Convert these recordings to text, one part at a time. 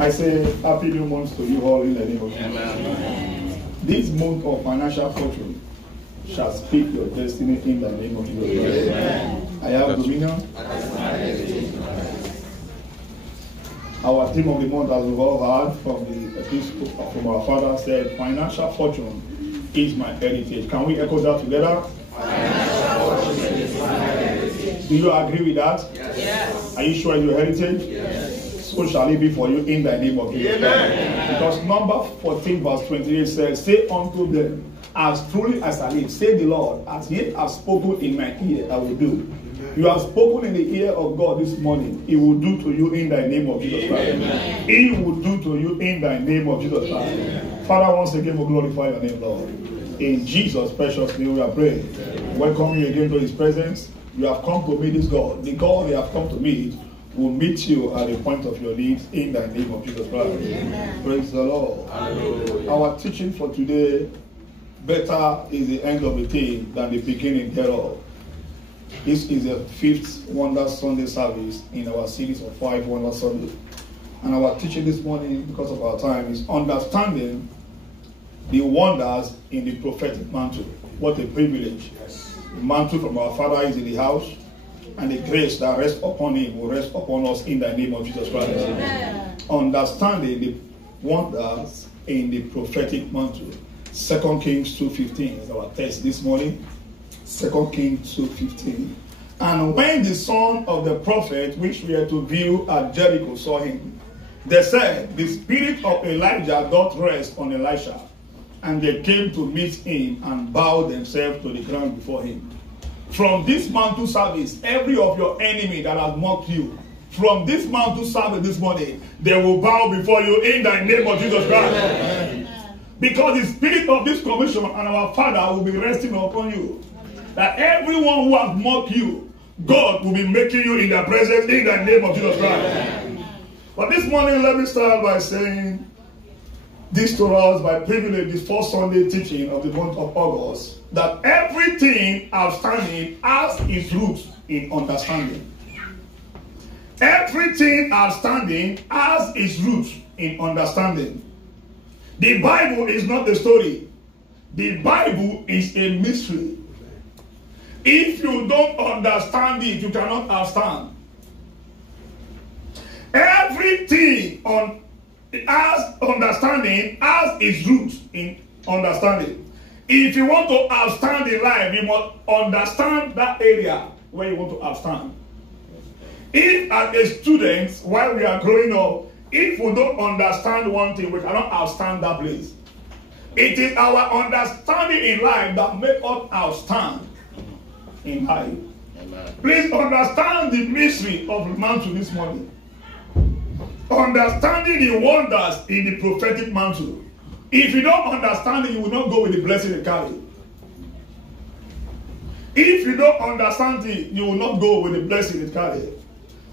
I say happy new month to you all in the name of Jesus. Amen. This month of financial fortune shall speak your destiny in the name of Jesus. Amen. I have dominion. Our theme of the month, as we've all heard from the epistle from our father, said, financial fortune is my heritage. Can we echo that together? Financial fortune is my heritage. Do you agree with that? Yes. Are you sure it's your heritage? Yes. So shall it be for you in the name of Jesus. Amen. Because number 14 verse 28 says, say unto them, as truly as I live, say the Lord, as ye have spoken in my ear, I will do. You have spoken in the ear of God this morning. He will do to you in the name of Jesus Christ. Amen. He will do to you in the name of Jesus Christ. Amen. Father, once again, we glorify your name, Lord. In Jesus' precious name we are praying. Welcome you again to his presence. You have come to meet this God. The God you have come to meet will meet you at the point of your needs in the name of Jesus Christ. Amen. Praise the Lord. Hallelujah. Our teaching for today, better is the end of a thing than the beginning thereof. This is the 5th Wonder Sunday service in our series of 5 Wonder Sundays. And our teaching this morning, because of our time, is understanding the wonders in the prophetic mantle. What a privilege. Yes. The mantle from our Father is in the house, and the grace that rests upon him will rest upon us in the name of Jesus Christ. Amen. Understanding the wonders in the prophetic mantle. 2 Kings 2:15 is our text this morning. 2 Kings 2:15. And when the son of the prophet which we are to view at Jericho saw him, they said, the spirit of Elijah doth rest on Elisha. And they came to meet him and bowed themselves to the ground before him. From this mantle service, every of your enemy that has mocked you, from this mantle service this morning, they will bow before you in the name of Jesus Christ. Amen. Because the spirit of this commission and our Father will be resting upon you. That everyone who has mocked you, God will be making you in their presence in the name of Jesus Christ. Amen. But this morning, let me start by saying this to us by privilege, this first Sunday teaching of the month of August, that everything outstanding has its roots in understanding. Everything outstanding has its roots in understanding. The Bible is not the story. The Bible is a mystery. If you don't understand it, you cannot understand. Everything has understanding has its roots in understanding. If you want to understand in life, you must understand that area where you want to understand. If as a student, while we are growing up, if we don't understand one thing, we cannot understand that place. It is our understanding in life that makes us understand in life. Amen. Please understand the mystery of the mantle this morning. Understanding the wonders in the prophetic mantle. If you don't understand it, you will not go with the blessing you carry. If you don't understand it, you will not go with the blessing you carry.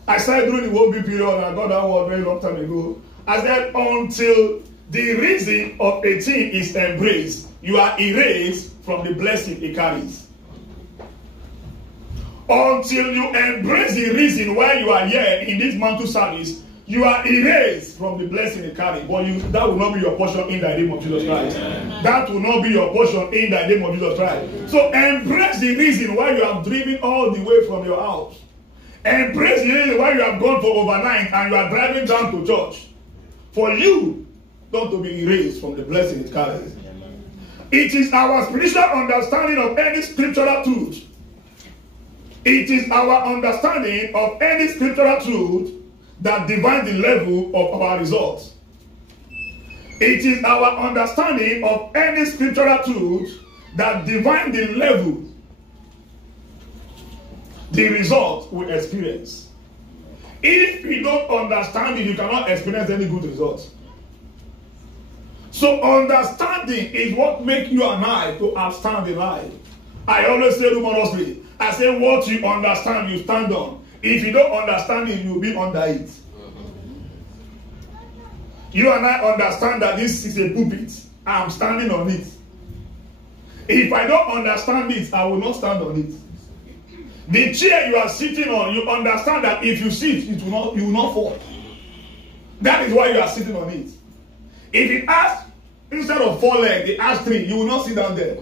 I said during the WOB period, and I got that word very long time ago, I said until the reason of a thing is embraced, you are erased from the blessing it carries. Until you embrace the reason why you are here in this mantle service, you are erased from the blessing you carry. But that will not be your portion in the name of Jesus Christ. Amen. That will not be your portion in the name of Jesus Christ. Amen. So embrace the reason why you have driven all the way from your house. Embrace the reason why you have gone for overnight and you are driving down to church. For you not to be erased from the blessing it carries. Amen. It is our spiritual understanding of any scriptural truth. It is our understanding of any scriptural truth that defines the level of our results. It is our understanding of any scriptural truth that defines the level, the result we experience. If you don't understand it, you cannot experience any good results. So understanding is what makes you and I to understand in life. I always say humorously, I say what you understand, you stand on. If you don't understand it, you'll be under it. You and I understand that this is a pulpit. I'm standing on it. If I don't understand it, I will not stand on it. The chair you are sitting on, you understand that if you sit, you will not fall. That is why you are sitting on it. If it has, instead of 4 legs, it has 3, you will not sit down there.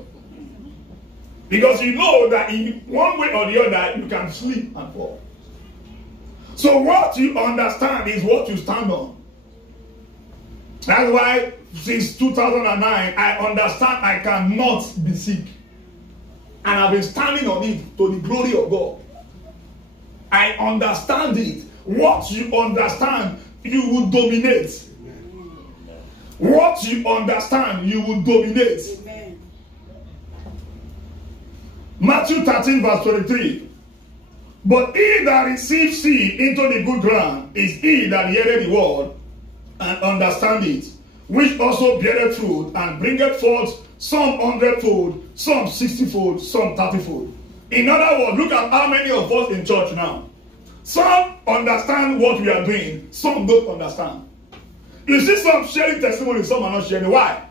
Because you know that in one way or the other, you can sleep and fall. So what you understand is what you stand on. That's why since 2009, I understand I cannot be sick. And I've been standing on it to the glory of God. I understand it. What you understand, you will dominate. What you understand, you will dominate. Amen. Matthew 13 verse 23. But he that receives seed into the good ground is he that heareth the word and understand it, which also beareth fruit and bringeth forth some 100-fold, some 60-fold, some 30-fold. In other words, look at how many of us in church now. Some understand what we are doing, some don't understand. You see some sharing testimony, some are not sharing. Why?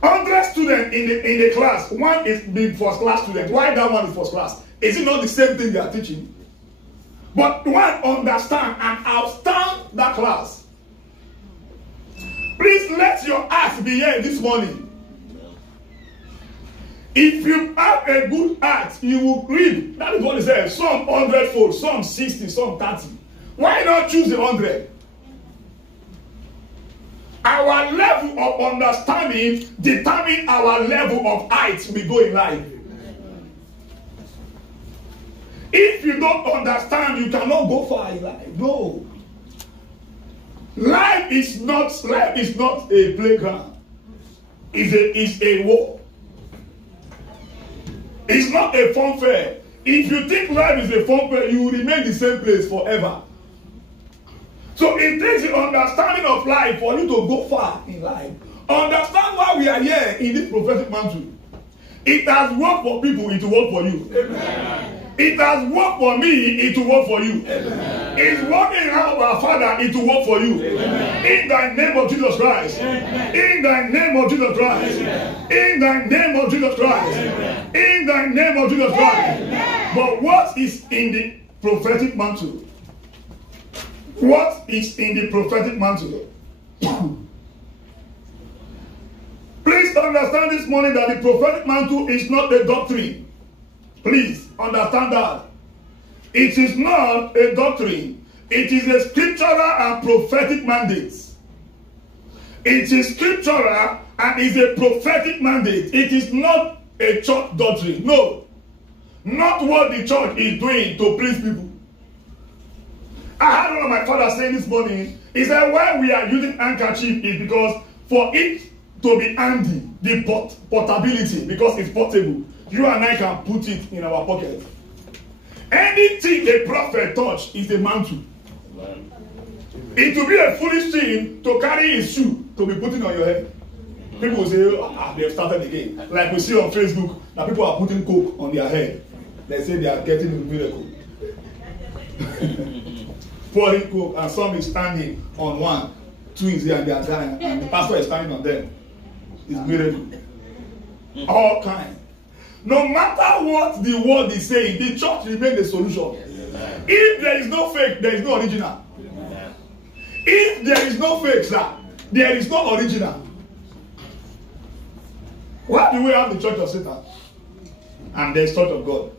100 students in the class, one is the first class student. Why that one is first class? Is it not the same thing they are teaching? But one understand and outstand that class. Please let your act be here this morning. If you have a good act, you will reap. That is what it says. Some 100-fold, some 60, some 30. Why not choose the 100? Our level of understanding determines our level of height we go in life. If you don't understand, you cannot go far in life. No. Life is not a playground. It's a war. It's not a fun fair. If you think life is a fun fair, you will remain the same place forever. So it takes the understanding of life for you to go far in life. Understand why we are here in this prophetic mantle. It has worked for people, it will work for you. Amen. It has worked for me, it will work for you. Amen. It's working out our Father, it will work for you. Amen. In the name of Jesus Christ. Amen. In the name of Jesus Christ. Amen. In the name of Jesus Christ. Amen. In the name of Jesus Christ. Amen. But what is in the prophetic mantle? What is in the prophetic mantle? Please understand this morning that the prophetic mantle is not a doctrine. Please understand that. It is not a doctrine. It is a scriptural and prophetic mandate. It is scriptural and is a prophetic mandate. It is not a church doctrine. No. Not what the church is doing to please people. I heard one of my father saying this morning, he said, why we are using handkerchief is because for it to be handy, the portability, because it's portable, you and I can put it in our pocket. Anything a prophet touch is a mantle. It will be a foolish thing to carry his shoe to be putting on your head. People will say, they have started again. Like we see on Facebook, that people are putting coke on their head. They say they are getting a miracle. Pouring coke, and some is standing on one, two is there and they are dying, and the pastor is standing on them. It's miracle. All kinds. No matter what the world is saying, the church remains the solution. If there is no fake, there is no original. If there is no fake, sir, there is no original. Why do we have the church of Satan? And the church of God.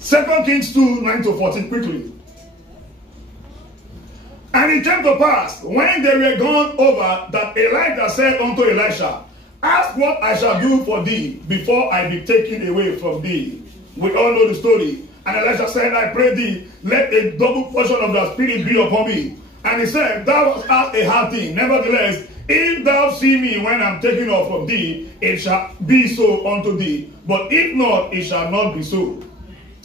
2 Kings 2, 9-14, quickly. And it came to pass, when they were gone over, that Elijah said unto Elisha, ask what I shall do for thee before I be taken away from thee. We all know the story. And Elisha said, I pray thee, let a double portion of thy spirit be upon me. And he said, thou hast asked a hard thing. Nevertheless, if thou see me when I am taken off from thee, it shall be so unto thee. But if not, it shall not be so.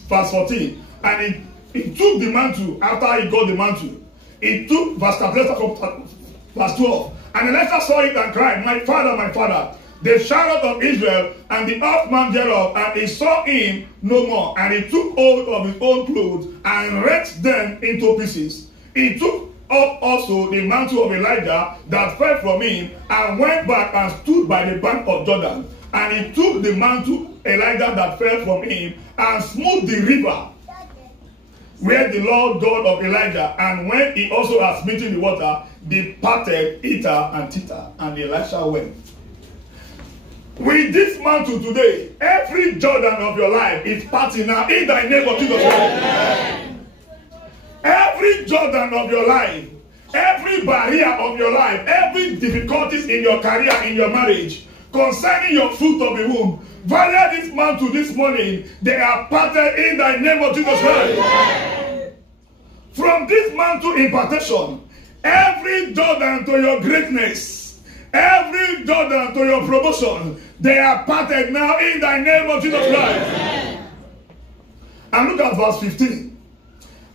Verse 14. And he took the mantle after he got the mantle. He took verse 12. And Elisha saw it and cried, my father, the chariot of Israel and the horseman thereof. And he saw him no more. And he took hold of his own clothes and rent them into pieces. He took up also the mantle of Elijah that fell from him, and went back and stood by the bank of Jordan. And he took the mantle Elijah that fell from him and smote the river where the Lord God of Elijah, and when he also had smitten the water, departed eater and thither, and Elisha went. With this mantle today, every Jordan of your life is parting now in the name of Jesus Christ. Every Jordan of your life, every barrier of your life, every difficulties in your career, in your marriage, concerning your fruit of the womb, via this mantle this morning, they are parted in the name of Jesus Christ. From this mantle impartation, every Jordan to your greatness, every Jordan to your promotion, they are parted now in the name of Jesus Christ. And look at verse 15.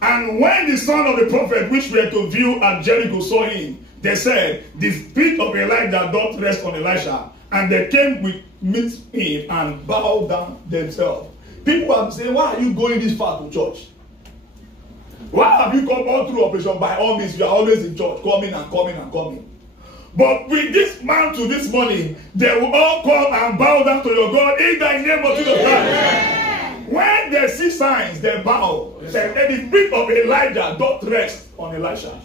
And when the son of the prophet which were to view at Jericho saw him, they said, the spirit of Elijah doth rest on Elisha. And they came with meet him and bowed down themselves. People are saying, why are you going this far to church? Why have you come all through operation? By all means, you are always in church, coming and coming and coming. But with this mantle this morning, they will all come and bow down to your God in the name of Jesus Christ. When they see signs, they bow. The spirit of Elijah doth rest on Elisha.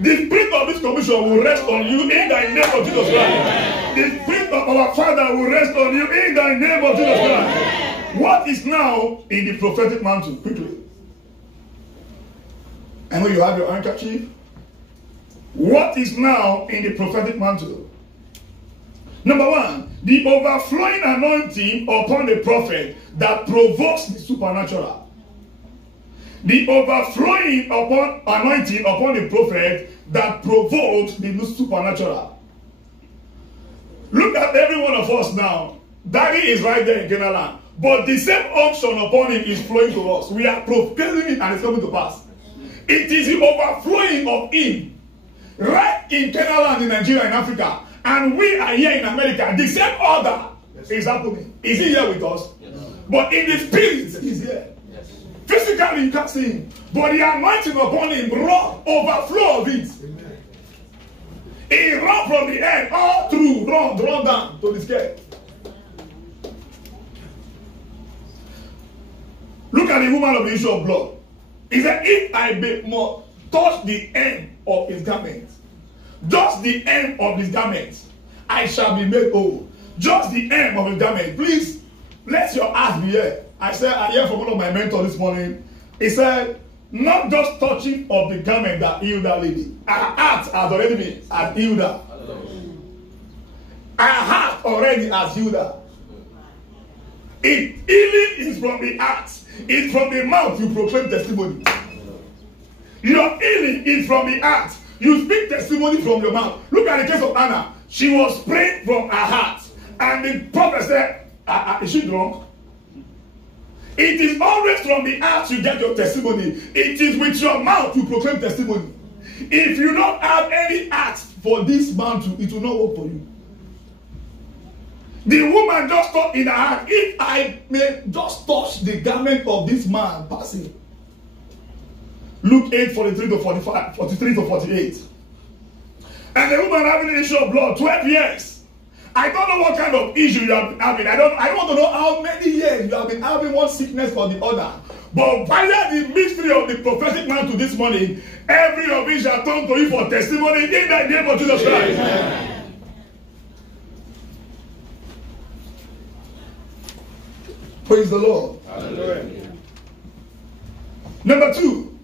The spirit of this commission will rest on you in the name of Jesus Christ. The spirit of our Father will rest on you in the name of Jesus Christ. What is now in the prophetic mantle? Quickly. And when you have your handkerchief, what is now in the prophetic mantle? Number one, the overflowing anointing upon the prophet that provokes the supernatural. The overflowing anointing upon the prophet that provokes the supernatural. Look at every one of us now. Daddy is right there in Canaan, but the same unction upon him is flowing to us. We are proclaiming it and it's coming to pass. It is the overflowing of him right in Canaan, in Nigeria, in Africa. And we are here in America. The same order is happening. Is he here with us? Yes. But in the spirit, he's here. Yes. Physically, you can't see him. But the anointing upon him, raw overflow of it. Amen. He ran from the head all through, run down to the scale. Look at the woman of the issue of blood. He said, if I may more touch the hem of his garment, just the hem of his garment, I shall be made whole. Just the hem of his garment. Please, let your heart be here. I hear from one of my mentors this morning. He said, not just touching of the garment that healed that lady. Our heart has already been healed her. Our heart already has healed her. Healing is from the heart. It's from the mouth you proclaim testimony. Your healing is from the heart. You speak testimony from your mouth. Look at the case of Anna. She was praying from her heart. And the prophet said, is she drunk? It is always from the heart you get your testimony. It is with your mouth you proclaim testimony. If you don't have any heart for this mantle, it will not work for you. The woman just thought in her heart, if I may just touch the garment of this man passing. Luke 8:43 to 45, 43 to 48. And the woman having an issue of blood, 12 years. I don't know what kind of issue you have been having. I don't want to know how many years you have been having one sickness or the other. But via the mystery of the prophetic mantle this morning, every of it shall turn to you for testimony in the name of Jesus Christ. Amen. Praise the Lord. Hallelujah. Number two.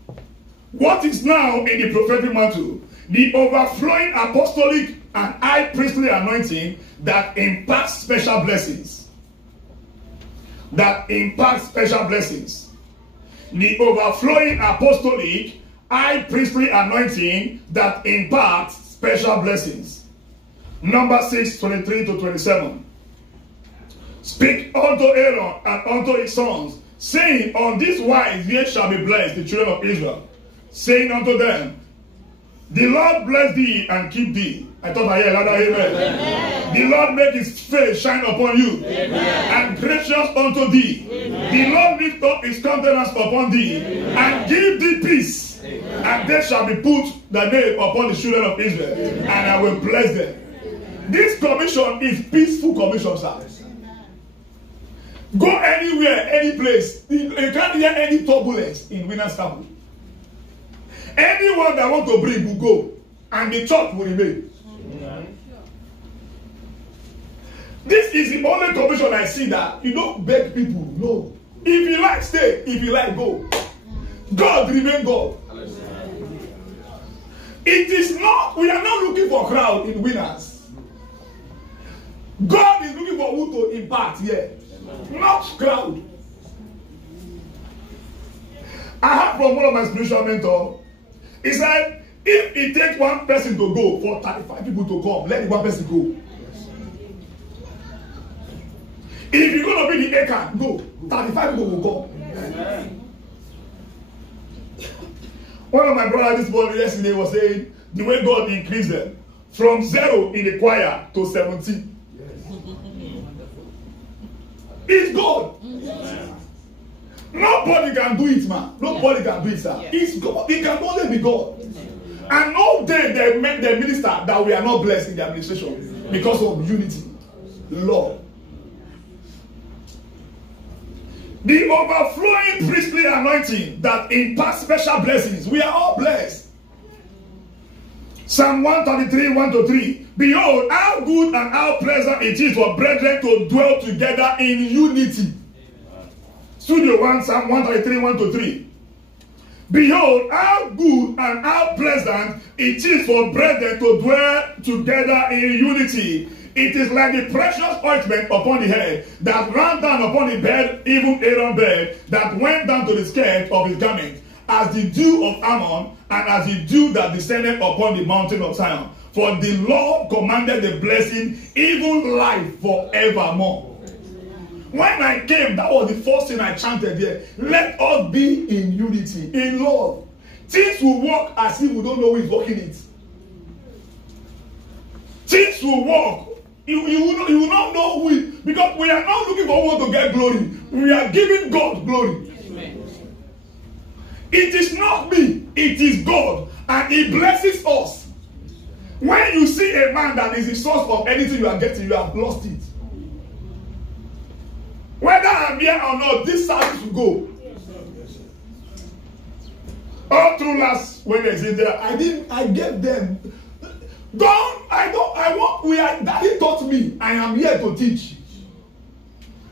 What is now in the prophetic mantle? The overflowing apostolic and high priestly anointing that imparts special blessings. That imparts special blessings. The overflowing apostolic high priestly anointing that imparts special blessings. Number 6:23 to 27. Speak unto Aaron and unto his sons, saying, on this wise ye shall be blessed, the children of Israel. Saying unto them, the Lord bless thee and keep thee. I thought I heard louder, amen. Amen. The Lord make his face shine upon you, amen, and gracious unto thee. Amen. The Lord lift up his countenance upon thee, amen, and give thee peace. Amen. And they shall be put the name upon the children of Israel, amen, and I will bless them. Amen. This commission is peaceful commission, sir. Go anywhere, any place. You can't hear any turbulence in Winners Chapel. Anyone that want to bring will go, and the church will remain. This is the only commission I see that you don't beg people. No. If you like, stay. If you like, go. God remain God. It is not, we are not looking for crowd in Winners. God is looking for who to impact here. Not crowd. I heard from one of my spiritual mentors. He said, if it takes one person to go for 35 people to come, let the one person go. If you're going to be the acre, go. 35 people will go. One of my brothers this morning yesterday was saying the way God increased them from 0 in the choir to 17. It's God. Nobody can do it, man. Nobody can do it, sir. It's God. It can only be God. And no day they make the minister that we are not blessed in the administration because of unity, love. The overflowing priestly anointing that imparts special blessings. We are all blessed. Psalm 133, 1-3. Behold, how good and how pleasant it is for brethren to dwell together in unity. Studio 1, Psalm 133, 1-3. Behold, how good and how pleasant it is for brethren to dwell together in unity. It is like the precious ointment upon the head that ran down upon the bed, even Aaron's bed, that went down to the skirt of his garment, as the dew of Ammon, and as the dew that descended upon the mountain of Zion. For the Lord commanded the blessing, even life forevermore. When I came, that was the first thing I chanted here. Let us be in unity, in love. Things will work as if we don't know who is working it. Things will work. You will not know who is, because we are not looking for one to get glory. We are giving God glory. Amen. It is not me, it is God, and He blesses us. When you see a man that is the source of anything you are getting, you have lost it. Whether I'm here or not, this service will go. All through last Wednesday, I gave them. Daddy taught me, I am here to teach.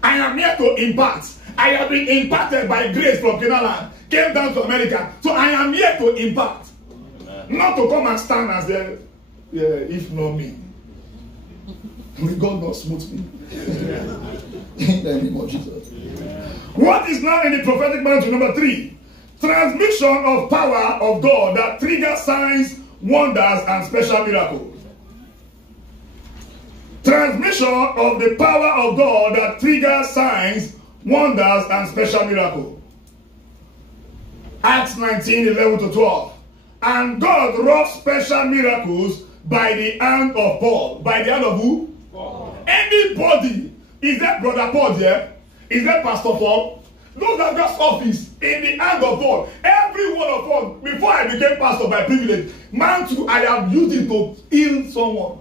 I am here to impart. I have been impacted by grace from Canaan, came down to America. So I am here to impart. Amen. Not to come and stand and say, if not me. May God not smooth me. In the name of Jesus. Amen. What is now in the prophetic mantle? Number 3. Transmission of power of God that triggers signs, wonders, and special miracles. Transmission of the power of God that triggers signs, wonders, and special miracles. Acts 19, 11-12. And God wrought special miracles by the hand of Paul. By the hand of who? Paul. Anybody. Is that Brother Paul there? Is that Pastor Paul? Those are just office in the hand of God. Every one of us, before I became pastor by privilege, man too, I have used it to heal someone.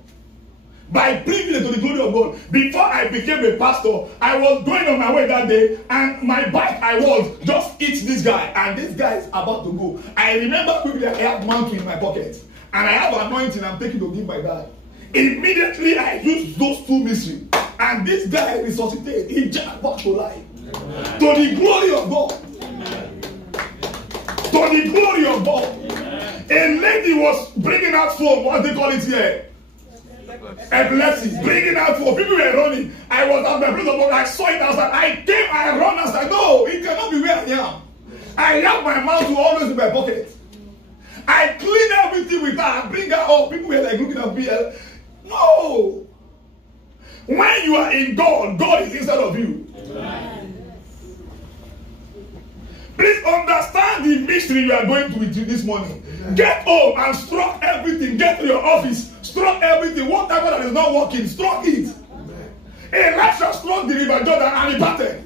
By privilege to the glory of God. Before I became a pastor, I was going on my way that day, and my bike I was just hit this guy, and this guy is about to go. I remember quickly I have mantle in my pocket, and I have anointing I'm taking to give my guy. Immediately I used those two mysteries, and this guy resuscitated. He jumped back to life. Amen. To the glory of God. Amen. To the glory of God. Amen. A lady was bringing out foam, what they call it here? Epilepsy, bringing out foam. People were running. I was at my place of work. I saw it outside. I came, I ran outside. No, it cannot be where I am. I have my mouth to always in my pocket. I clean everything with her. I bring her up. People were like looking at me. No. When you are in God, God is inside of you. Amen. Please understand the mystery you are going to with you this morning. Amen. Get home and struck everything. Get to your office. Struck everything. Whatever that is not working, struck it. Elisha struck the river Jordan and he parted.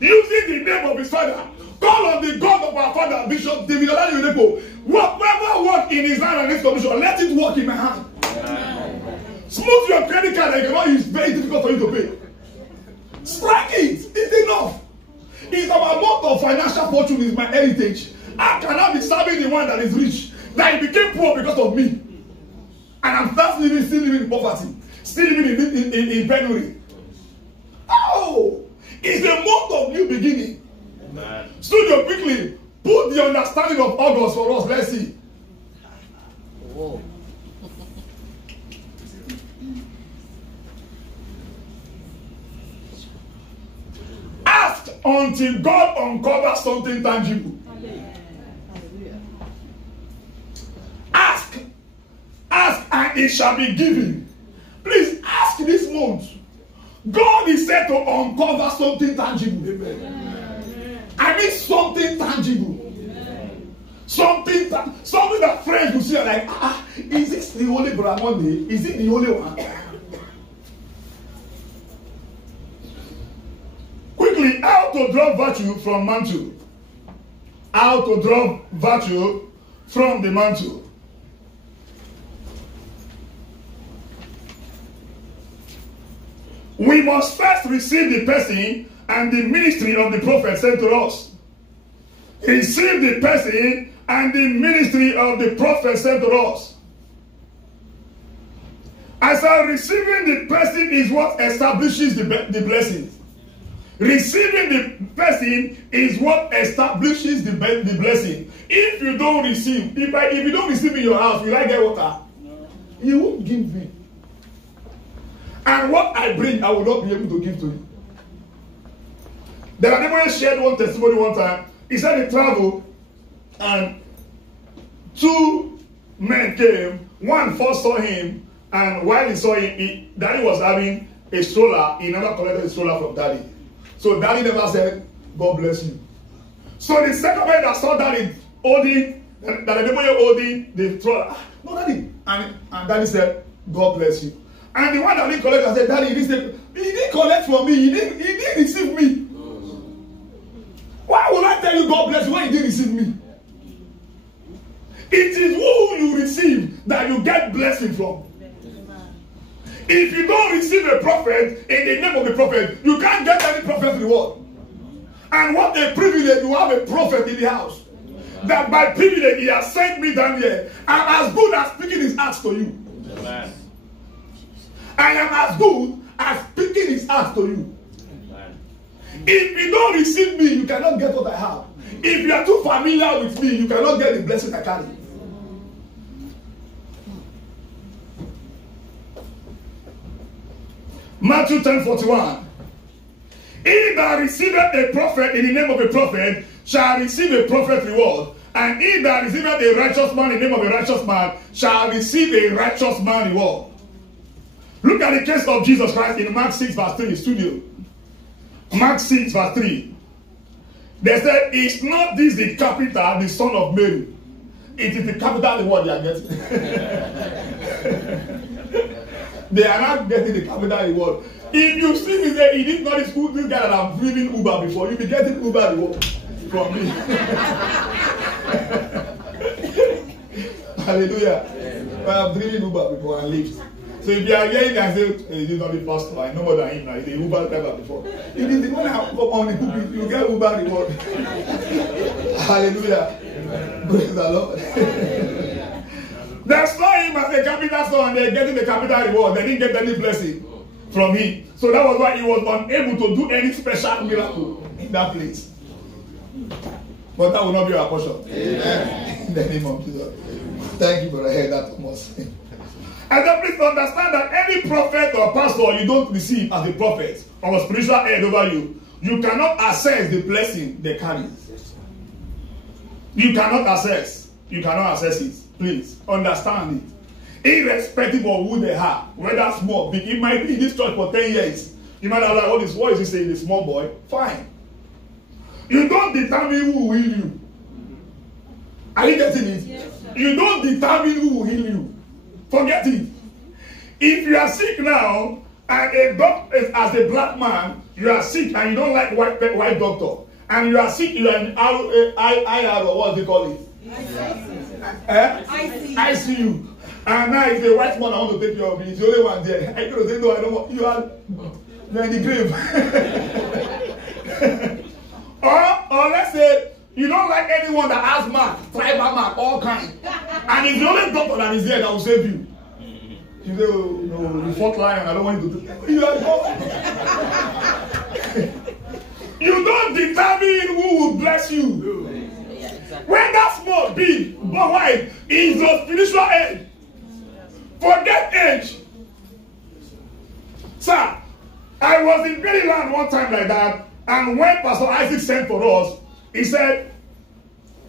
Using the name of his father. Call on the God of our father, Bishop David Olajumoke. Whatever work in his hand and his commission, let it work in my hand. Amen. Smooth your credit card that you cannot use. Very difficult for you to pay. Strike it. It's enough. It's our motto of financial fortune is my heritage. I cannot be serving the one that is rich, that he became poor because of me. And I'm still living in poverty, still living in penury. Oh, it's a month of new beginning. Amen. Studio, quickly, put the understanding of August for us. Let's see. Whoa. Ask until God uncovers something tangible. Ask and it shall be given. Please ask this month. God is said to uncover something tangible. Amen. I mean something tangible. Amen. Something that friends will see like, is this the only Brahmani? Is it the only one? Quickly, how to draw virtue from mantle. How to draw virtue from the mantle. We must first receive the person and the ministry of the prophet sent to us. Receive the person and the ministry of the prophet sent to us. As our receiving the person is what establishes the blessing. Receiving the person is what establishes the blessing. If you don't receive, if you don't receive in your house, will I get water? No. You won't give me. And what I bring, I will not be able to give to you. There are people who shared one testimony one time. He said he traveled and two men came. One first saw him, and while he saw him, Daddy was having a stroller. He never collected a stroller from Daddy. So Daddy never said, God bless you. So the second man that saw Daddy holding, that the people holding the stroller, no Daddy. And Daddy said, God bless you. And the one that didn't collect, I said, Daddy, he didn't collect from me. He didn't receive me. Why would I tell you God bless you when you didn't receive me? It is who you receive that you get blessing from. If you don't receive a prophet in the name of the prophet, you can't get any prophet reward. And what a privilege to have a prophet in the house. That by privilege he has sent me down here. I'm as good as speaking his acts to you. Amen. I am as good as speaking his acts to you. Amen. If you don't receive me, you cannot get what I have. If you are too familiar with me, you cannot get the blessing I carry. Matthew 10:41. He that receiveth a prophet in the name of a prophet shall receive a prophet reward. And he that receiveth a righteous man in the name of a righteous man shall receive a righteous man reward. Look at the case of Jesus Christ in Mark 6 verse 3, studio. Mark 6 verse 3. They said, is not this the capital, the son of Mary? It is the capital reward they are getting. They are not getting the capital reward. If you see me say, he did not this guy that I'm driving Uber before, you'll be getting Uber reward from me. Hallelujah. I'm driving Uber before and Lyft. So if you are hearing and say, hey, he's not the pastor, I know more than him now, he's the Uber driver before. If it's the one that come on the pulpit, you get Uber reward. Hallelujah. Praise the Lord. They saw him as a capital son and they're getting the capital reward. They didn't get any blessing from him. So that was why he was unable to do any special miracle in that place. But that will not be our portion. Amen. In the name of Jesus. Thank you, Brother Head, that Thomas. And then please understand that any prophet or pastor you don't receive as a prophet or a spiritual head over you, you cannot access the blessing they carry. You cannot access. You cannot access it. Please understand it. Irrespective of who they are, whether small, big, it might be in this church for 10 years. You might have like, what is he saying, the small boy? Fine. You don't determine who will heal you. Are you getting it? Yes, you don't determine who will heal you. Forget it. If you are sick now, and a doctor, as a black man, you are sick and you don't like white doctor, and you are sick, you are in IR or what they call it? ICU. And now it's a white man I want to take care of it. It's the only one there. I could say, no, I don't want. you're in the grave. or let's say you don't like anyone that has mark, tribal mark, all kind. And it's the only doctor that is there that will save you. You say, oh, no, the fourth lion, I don't want you to do that. You are God. You don't determine who will bless you. Yeah, exactly. When that small big but why is your spiritual age. Forget age. Sir, I was in Maryland one time like that, and when Pastor Isaac sent for us, he said,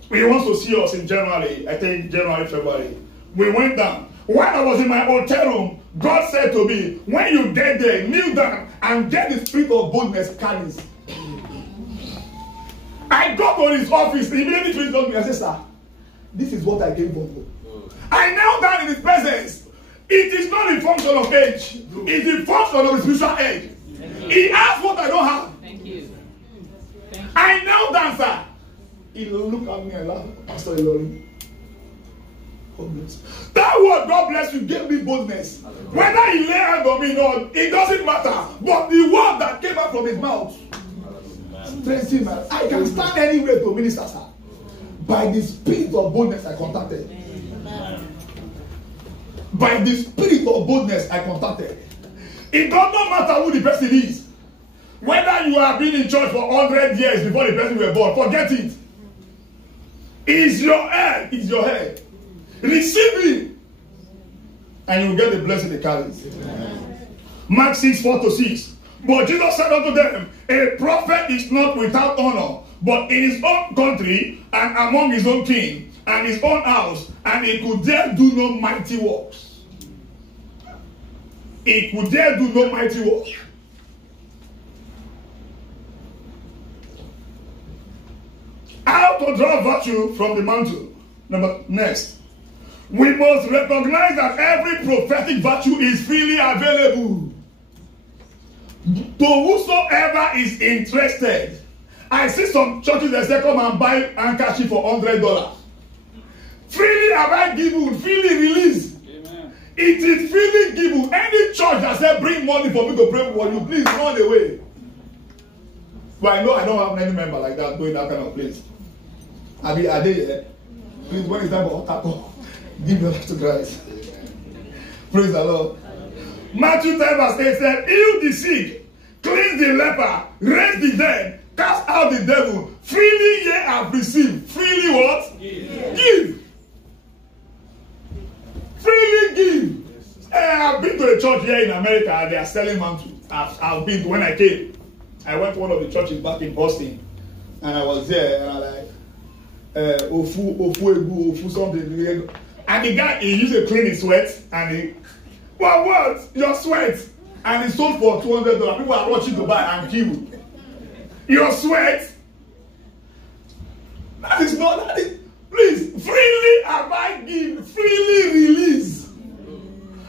he wants to see us in January, I think January, February. We went down. When I was in my hotel room, God said to me, when you get there, kneel down and get the spirit of boldness carries. I got to his office, immediately he told me, I said, sir, this is what I came for. I knelt down in his presence. It is not a function of age. It's a function of spiritual age. He asked what I don't have. Thank you. I knelt down, sir. He looked at me and laughed. Pastor Elori. God bless. That word, God bless you, gave me boldness. Whether he lay hand on me or not, it doesn't matter. But the word that came out from his mouth, strengthened me. I can stand anywhere to minister, sir. By the spirit of boldness I contacted. By the spirit of boldness I contacted. It does not matter who the person is. Whether you have been in church for 100 years before the person was born, forget it. It's your head. It's your head. Receive it. And you will get the blessing it carries. Mark 6:4-6. But Jesus said unto them, a prophet is not without honor, but in his own country and among his own king and his own house, and he could there do no mighty works. He could there do no mighty works. How to draw virtue from the mantle. Next. We must recognize that every prophetic virtue is freely available to whosoever is interested. I see some churches that say, come and buy handkerchief for $100. Freely have I given, freely release. Amen. It is freely given. Any church that says, bring money for me to pray for you, please run away. But I know I don't have any member like that going that kind of place. Are they here? Please, when it's time for altar, give your life to Christ. Praise the Lord. Matthew 10:8 said, heal the sick, cleanse the leper, raise the dead, cast out the devil. Freely ye have received. Freely what? Give. Freely give. I've been to a church here in America. They are selling mantle. I've been to when I came. I went to one of the churches back in Boston, and I was there, and I like ofu something. And the guy, he used to clean his sweat, and he, what? Your sweat, and he sold for $200. People are rushing to buy and kill. Your sweat. That is not that. Is, please, freely have I given, freely release.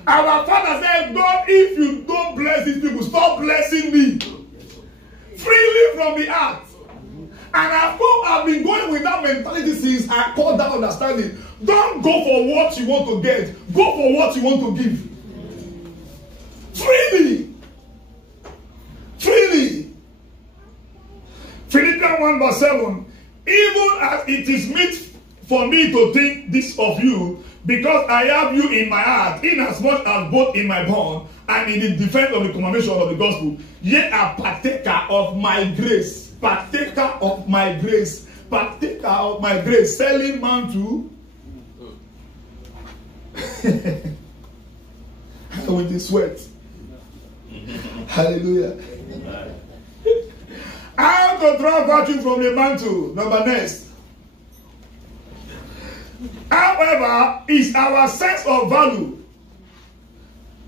Our Father said, God, if you don't bless these people, stop blessing me. Freely from the heart. And I've been going with that mentality since I called that understanding. Don't go for what you want to get. Go for what you want to give. Freely. Freely. Philippians 1:7. Even as it is meet for me to think this of you, because I have you in my heart, inasmuch as both in my bond and in the defense of the commendation of the gospel, ye are partaker of my grace. Partaker of my grace. Partaker of my grace. Selling mantle with the sweat. Hallelujah. How to draw virtue from the mantle. Next. However, is our sense of value.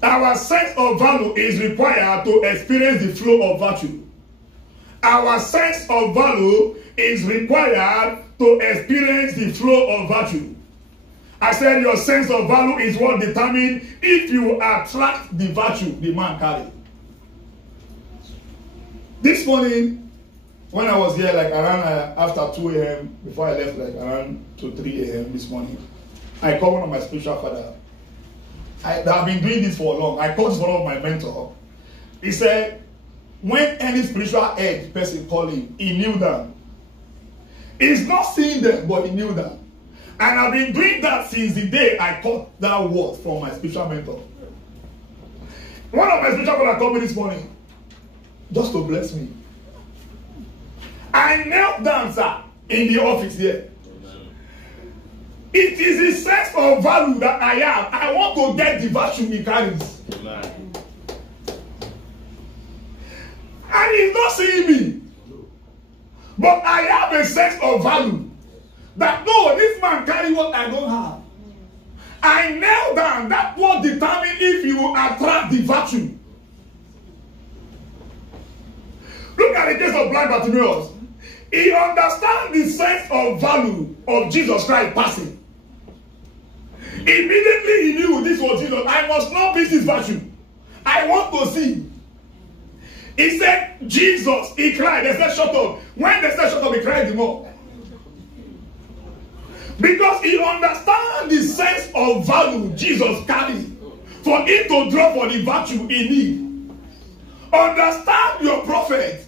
Our sense of value is required to experience the flow of virtue. Our sense of value is required to experience the flow of virtue. I said your sense of value is what determines if you attract the virtue the man carries. This morning, when I was here, like around after 2 a.m., before I left, like around 2, 3 a.m. this morning, I called one of my spiritual father. I've been doing this for long. I called one of my mentor. He said, when any spiritual head person call him, he kneel down. He's not seeing them, but he kneel down. And I've been doing that since the day I caught that word from my spiritual mentor. One of my spiritual brothers called me this morning just to bless me. I knelt down, sir, in the office here. It is a sense of value that I have. I want to get the virtue he carries. Amen. And he's not seeing me. But I have a sense of value. That no, this man carry what I don't have. I knelt down. That will determine if you will attract the virtue. Look at the case of blind Bartimaeus. He understands the sense of value of Jesus Christ passing. Immediately he knew this was Jesus. I must not miss this virtue. I want to see. He said, Jesus, he cried. They said, shut up. When they said, shut up, he cried the more. Because he understands the sense of value Jesus carries for him to draw for the virtue he needs. Understand your prophet.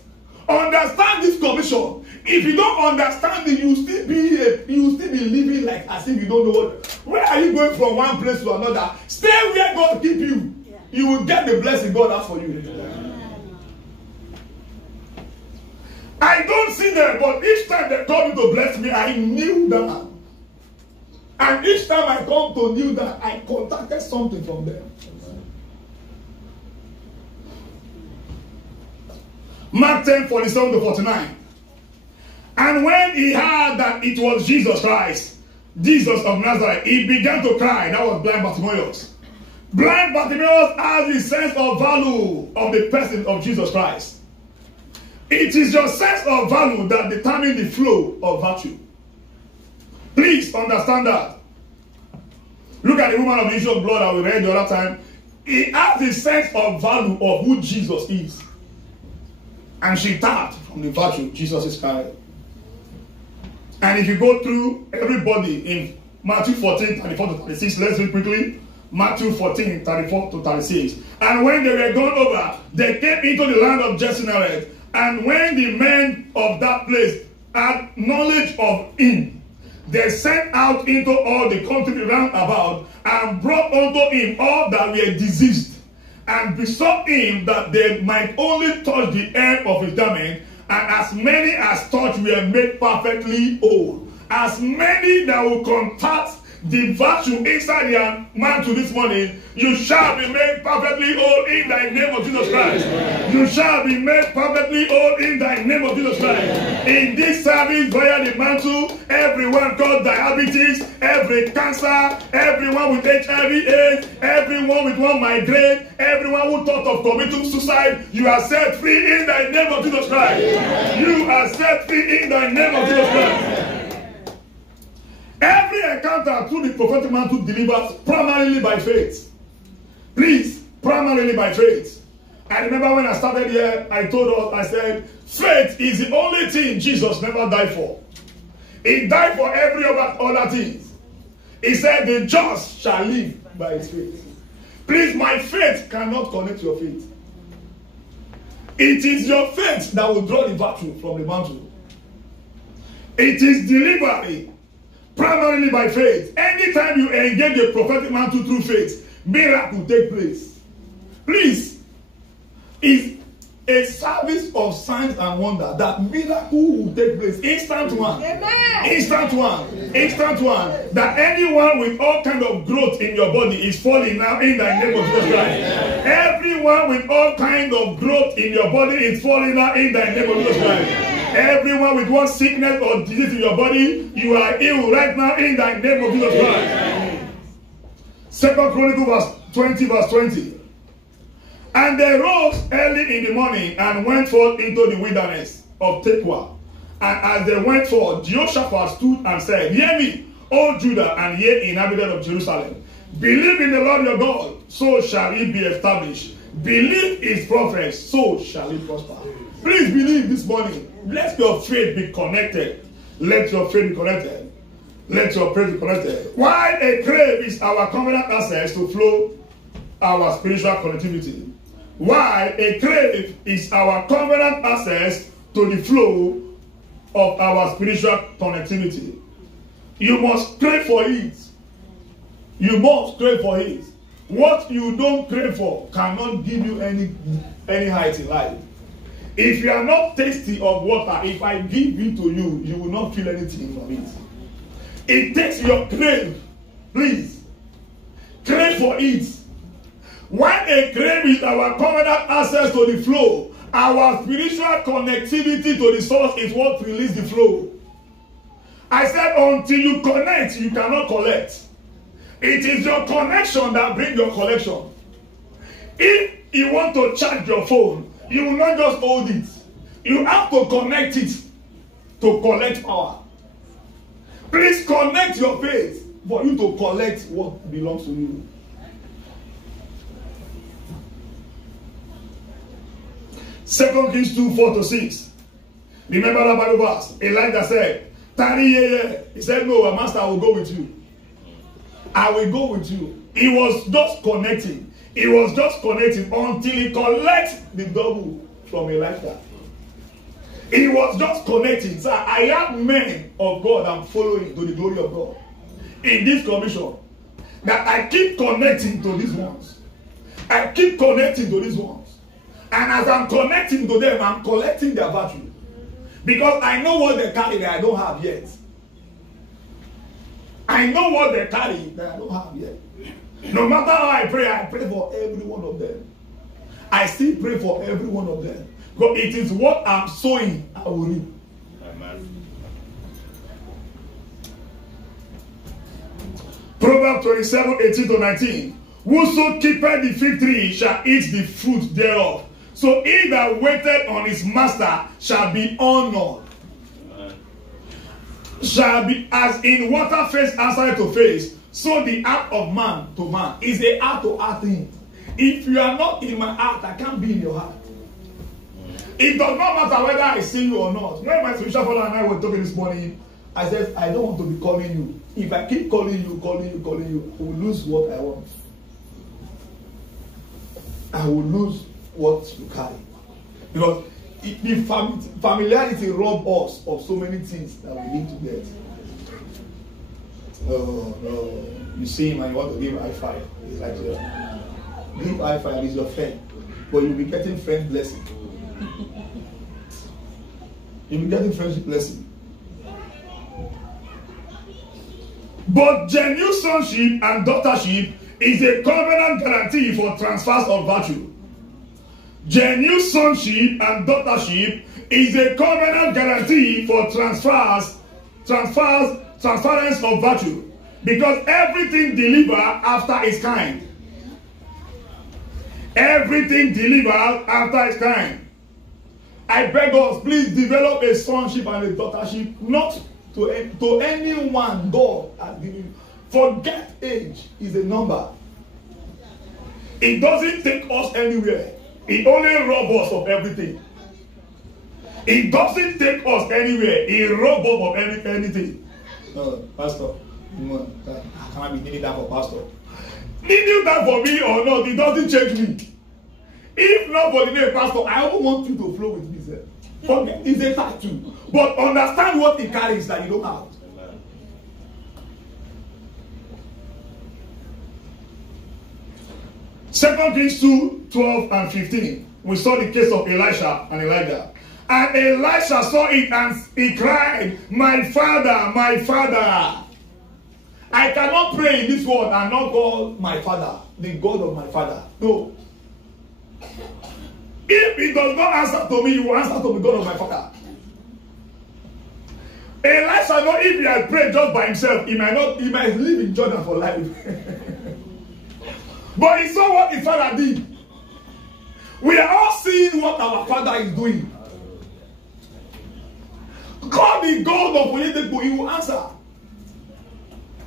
Understand this commission. If you don't understand it, you still be living like as if you don't know what. Where are you going from one place to another? Stay where God keep you. Yeah. You will get the blessing God has for you. Yeah. I don't see them, but each time they come to bless me, I kneel down. And each time I come to kneel down, I contacted something from them. Mark 10:47-49. And when he heard that it was Jesus Christ, Jesus of Nazareth, he began to cry. That was blind Bartimaeus. Blind Bartimaeus has the sense of value of the person of Jesus Christ. It is your sense of value that determines the flow of virtue. Please understand that. Look at the woman of the issue of blood that we read the other time. He has the sense of value of who Jesus is. And she tapped from the virtue Jesus is carrying. And if you go through everybody in Matthew 14:34-36, let's read quickly. Matthew 14:34-36. And when they were gone over, they came into the land of Gennesaret. And when the men of that place had knowledge of him, they sent out into all the country round about and brought unto him all that were diseased, and besought him that they might only touch the hem of his garment. And as many as touched were made perfectly whole. As many that will contact the virtue inside their mantle this morning, you shall be made perfectly whole in the name of Jesus Christ. You shall be made perfectly whole in the name of Jesus Christ. In this service, via the mantle, everyone got diabetes, every cancer, everyone with HIV/AIDS, everyone with one migraine, everyone who thought of committing suicide, you are set free in the name of Jesus Christ. You are set free in the name of Jesus Christ. Every encounter through the prophetic mantle delivers primarily by faith. Please, primarily by faith. I remember when I started here, I told us, I said, faith is the only thing Jesus never died for. He died for every other things. He said, the just shall live by his faith. Please, my faith cannot connect your faith. It is your faith that will draw the virtue from the mantle. It is delivery. Primarily by faith. Anytime you engage a prophetic mantle through faith, miracle take place. Please, it's a service of signs and wonder that miracle will take place. Instant one. Amen. Instant one. Instant one. That anyone with all kind of growth in your body is falling now in the name of Jesus Christ. Everyone with all kind of growth in your body is falling now in the name of Jesus Christ. Everyone with one sickness or disease in your body, you are ill right now in the name of Jesus Christ. 2 Chronicles 20:20. And they rose early in the morning and went forth into the wilderness of Tekoa. And as they went forth, Jehoshaphat stood and said, hear me, O Judah, and ye inhabitants of Jerusalem. Believe in the Lord your God, so shall he be established. Believe his prophets, so shall he prosper. Please believe this morning. Let your faith be connected. Let your faith be connected. Let your faith be connected. While a grave is our covenant access to flow our spiritual connectivity. While a crave is our covenant access to the flow of our spiritual connectivity. You must crave for it. You must crave for it. What you don't crave for cannot give you any height in life. If you are not thirsty of water, if I give it to you, you will not feel anything from it. It takes your crave. Please, crave for it. When a crave is our covenant access to the flow, our spiritual connectivity to the source is what releases the flow. I said until you connect, you cannot collect. It is your connection that brings your collection. If you want to charge your phone, you will not just hold it. You have to connect it to collect power. Please connect your faith for you to collect what belongs to you. Second Kings 2:4-6. Remember that Bible verse? Elijah said, he said, no, master, I will go with you. I will go with you. He was just connecting. He was just connecting until he collects the double from Elijah. He was just connecting. So I have men of God I'm following to the glory of God in this commission. That I keep connecting to these ones. I keep connecting to these ones. And as I'm connecting to them, I'm collecting their virtue. Because I know what they carry that I don't have yet. I know what they carry that I don't have yet. No matter how I pray for every one of them. I still pray for every one of them. Because it is what I'm sowing, I will reap. Amen. Proverbs 27:18-19. Whoso keepeth the fig tree shall eat the fruit thereof. So he that waited on his master shall be honored. Amen. Shall be as in water face answer to face. So the heart of man to man is a heart to heart thing. If you are not in my heart, I can't be in your heart. It does not matter whether I see you or not. When my spiritual father and I were talking this morning, I said, I don't want to be calling you. If I keep calling you, I will lose what I want. I will lose what you carry. Because the familiarity robs us of so many things that we need to get. No. You see him and you want to give high five. It's like, give high five is your friend. But you'll be getting friend blessing. You'll be getting friendship blessing. But genuine sonship and daughtership is a covenant guarantee for transfers of virtue. Genuine sonship and daughtership is a covenant guarantee for transference of virtue. Because everything delivered after its kind. Everything delivered after its kind. I beg us, please develop a sonship and a daughtership, not to anyone God has given you. Forget age is a number. It doesn't take us anywhere. It only robs us of everything. It doesn't take us anywhere. It robs us of anything. Pastor, can I be needing that for pastor? Needing that for me or not, it doesn't change me. If not for the name pastor, I don't want you to flow with me, sir. Forget, it's a title. But understand what it carries that you don't have. Second Kings 2:12-15. We saw the case of Elisha and Elijah. And Elisha saw it and he cried, my father, my father. I cannot pray in this world and not call my father, the God of my father. No. If he does not answer to me, he will answer to the God of my father. Elisha know if he had prayed just by himself, he might live in Jordan for life. But he saw what his father did. We are all seeing what our father is doing. God, the God of political, he will answer.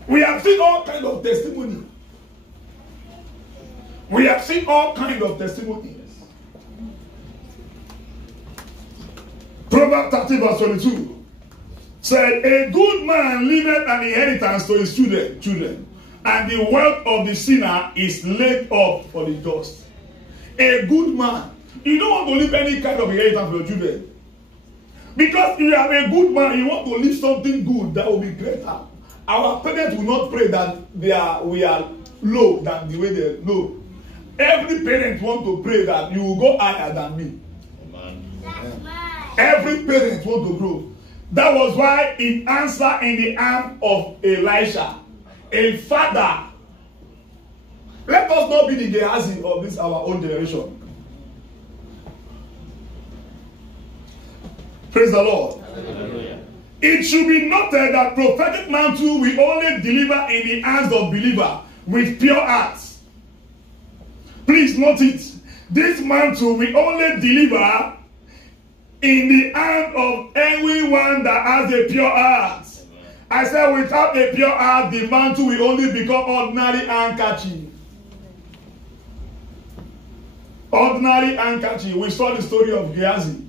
We have seen all kinds of testimony. We have seen all kinds of testimonies. Proverbs 30:22 said, a good man leaveth an inheritance to his children, and the wealth of the sinner is laid up for the just. a good man, you don't want to leave any kind of inheritance for your children. Because if you are a good man, you want to leave something good that will be greater. Our parents will not pray that we are low than the way they're low. Every parent want to pray that you will go higher than me. Every parent want to grow. That was why it answered in the arm of Elisha, a father. Let us not be the Gehazi of this our own generation. Praise the Lord. Hallelujah. It should be noted that prophetic mantle will only deliver in the hands of believer with pure hearts. Please note it. This mantle will only deliver in the hand of anyone that has a pure heart. I said without a pure heart, the mantle will only become ordinary handkerchief. Ordinary handkerchief. We saw the story of Gehazi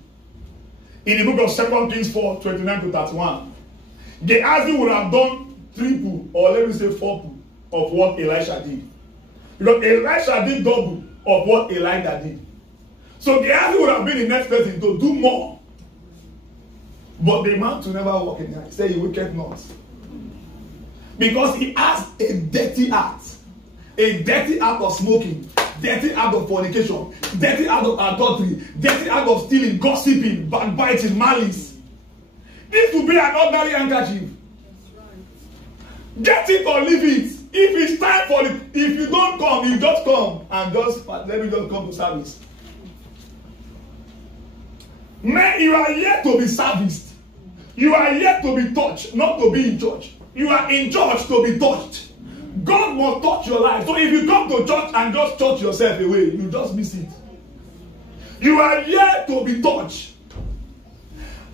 in the book of 2 Kings 4, 29 to 31. Gehazi would have done triple, or let me say 4 of what Elisha did. Because Elisha did double of what Elijah did. So Gehazi would have been the next person to do more. But the man to never walk in there. He said he wicked not. Because he has a dirty heart. A dirty heart of smoking. Dirty heart of fornication. Dirty heart of adultery. Dirty heart of stealing, gossiping, backbiting, malice. This will be an ordinary handkerchief. Get it or leave it. If it's time for it, if you don't come, you just come and just let me just come to service. Man, you are yet to be serviced. You are yet to be touched, not to be in church. You are in church to be touched. God must touch your life. So if you come to church and just touch yourself away, you just miss it. You are yet to be touched.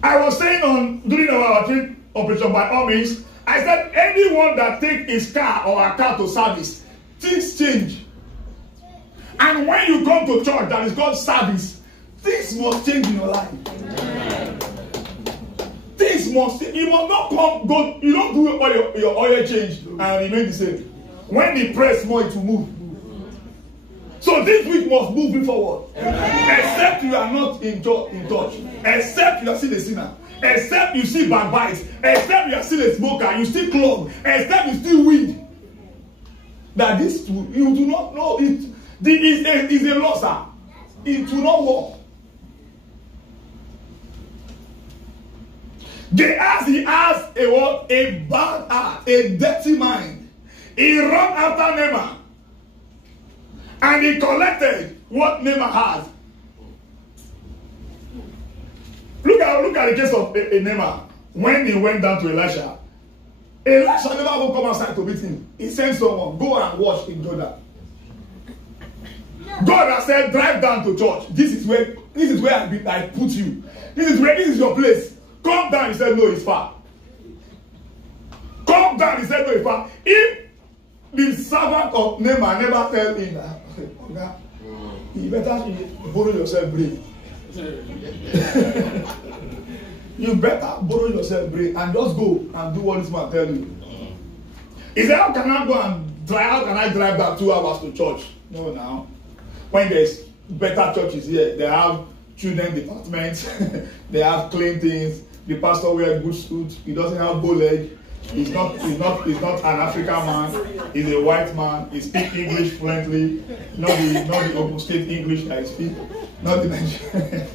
I was saying during our trip operation by all means, I said anyone that take his car or a car to service, things change. And when you come to church that is called service, things must change in your life. Amen. Things must change. You must not go. You don't do your oil change and remain the same. When you press more, it will move. So this week must move me forward. Amen. Except you are not in touch. Except you are still a sinner. Except you still backbite. Except you are still a smoker. You still club. Except you still weed. That this you do not know it. Is a loss. It will not work. Gehazi has a what? A bad heart, a dirty mind. He ran after Naaman. And he collected what Naaman has. Look at the case of Naaman. When he went down to Elisha, Elisha never will come outside to meet him. He sent someone, go and wash in Jordan. God has said, drive down to church. This is where I put you. This is your place. Come down. He said, no, it's far. Come down. He said, no, it's far. If the servant of Naaman never tell him that, okay, you better borrow yourself brain. You better borrow yourself brain and just go and do what this man tell you. He said, how can I drive that 2 hours to church? No, now. When there's better churches here, they have children departments, they have clean things. The pastor wears good suit. He doesn't have bow leg. He's not an African man. He's a white man. He speaks English fluently. Not the Ogun State English I speak. Not the Nigerian.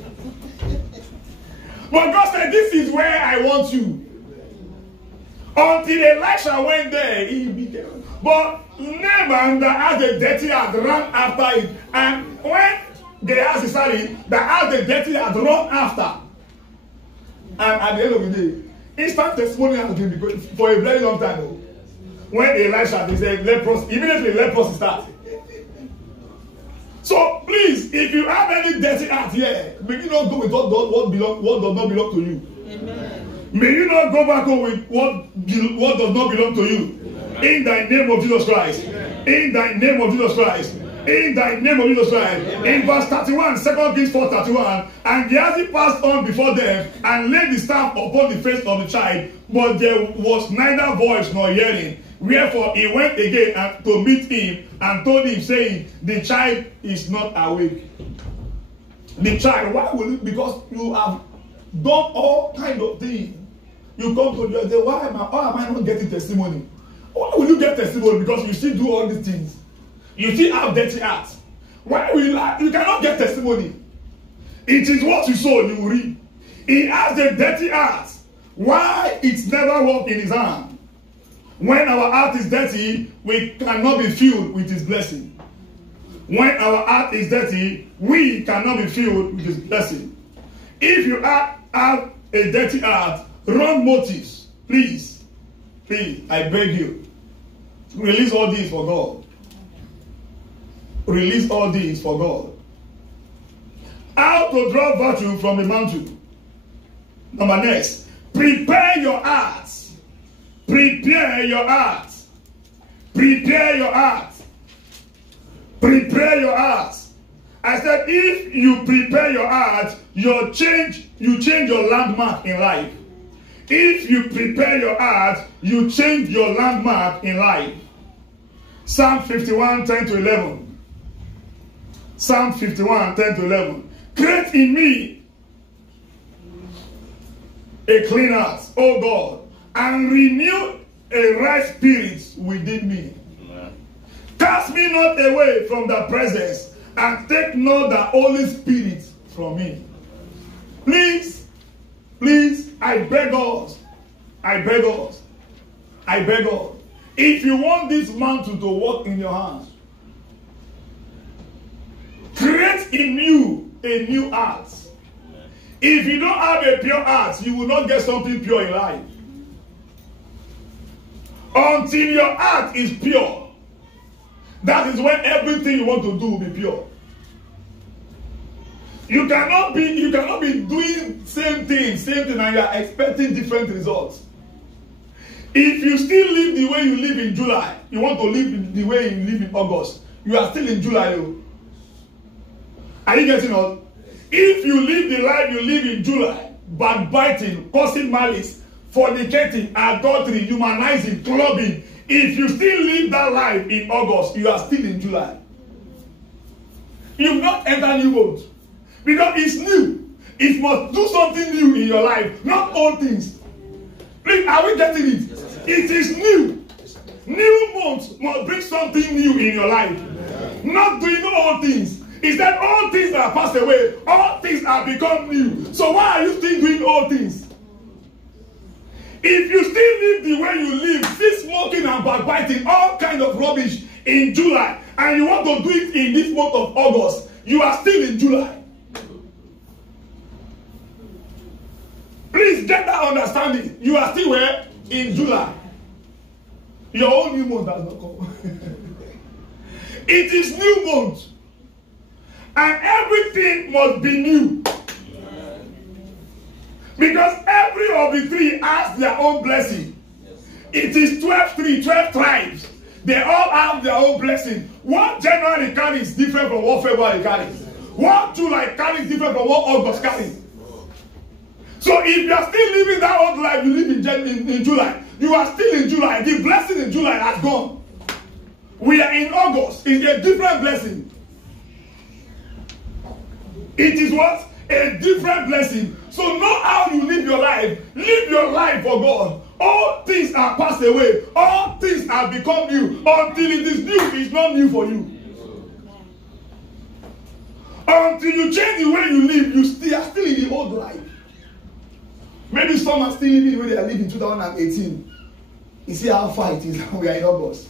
But God said, this is where I want you. Until Elisha went there, he became. But Naaman that has a dirty heart ran after it. And when Gehazi that has a dirty heart run after. And at the end of the day, instant testimony has been for a very long time. When Elisha, they said leprosy, immediately leprosy started. So please, if you have any dirty heart here, may you not go with what does not belong to you. Amen. May you not go back home with what does not belong to you. Amen. In thy name of Jesus Christ. Amen. In thy name of Jesus Christ. In thy name of Jesus Christ. Amen. In verse 31, 2 Kings 4:31, and Gehazi passed on before them and laid the staff upon the face of the child, but there was neither voice nor hearing. Wherefore he went again and to meet him and told him, saying, the child is not awake. The child, why will it? Because you have done all kind of things. You come to the day, why am I not getting testimony? Why will you get testimony? Because you still do all these things. You still have dirty hearts. Why will you cannot get testimony? It is what you sow, you will reap. He has a dirty heart. Why it's never worked in his hand? When our heart is dirty, we cannot be filled with his blessing. When our heart is dirty, we cannot be filled with his blessing. If you have a dirty heart, wrong motives, please, I beg you, release all these for God. Release all these for God. How to draw virtue from the mantle. Number next, prepare your heart. Prepare your heart. Prepare your heart. Prepare your heart. I said, if you prepare your heart, you change your landmark in life. If you prepare your heart, you change your landmark in life. Psalm 51, 10 to 11. Psalm 51, 10 to 11. Create in me a clean heart, O God, and renew a right spirit within me. Amen. Cast me not away from the presence, and take not the Holy Spirit from me. Please, I beg us. I beg us. I beg us. If you want this mantle to work in your hands, create in you a new heart. If you don't have a pure heart, you will not get something pure in life. Until your heart is pure, that is when everything you want to do will be pure. You cannot be doing same thing, and you are expecting different results. If you still live the way you live in July, you want to live the way you live in August, you are still in July. Are you getting us? If you live the life you live in July, backbiting, causing malice, fornicating, adultery, humanizing, clubbing, if you still live that life in August, you are still in July. You've not entered new world. Because it's new. It must do something new in your life, not old things. Please, are we getting it? It is new. New months must bring something new in your life. Not doing old things. He said all things are passed away. All things are become new. So why are you still doing old things? If you still live the way you live, still smoking and backbiting, all kind of rubbish in July, and you want to do it in this month of August, you are still in July. Please get that understanding. You are still where? In July. Your own new month has not come. It is new month. And everything must be new. Because every of the three has their own blessing. It is 12 tribes. They all have their own blessing. What January carries is different from what February carries. What July carries is different from what August carries. So if you are still living that old life you live in July, you are still in July. The blessing in July has gone. We are in August. It's a different blessing. It is what? A different blessing. So know how you live your life. Live your life for God. All things are passed away. All things have become new. Until it is new, it's not new for you. Until you change the way you live, you are still in the old life. Maybe some are still living the way they are living in 2018. You see how far it is. We are in August.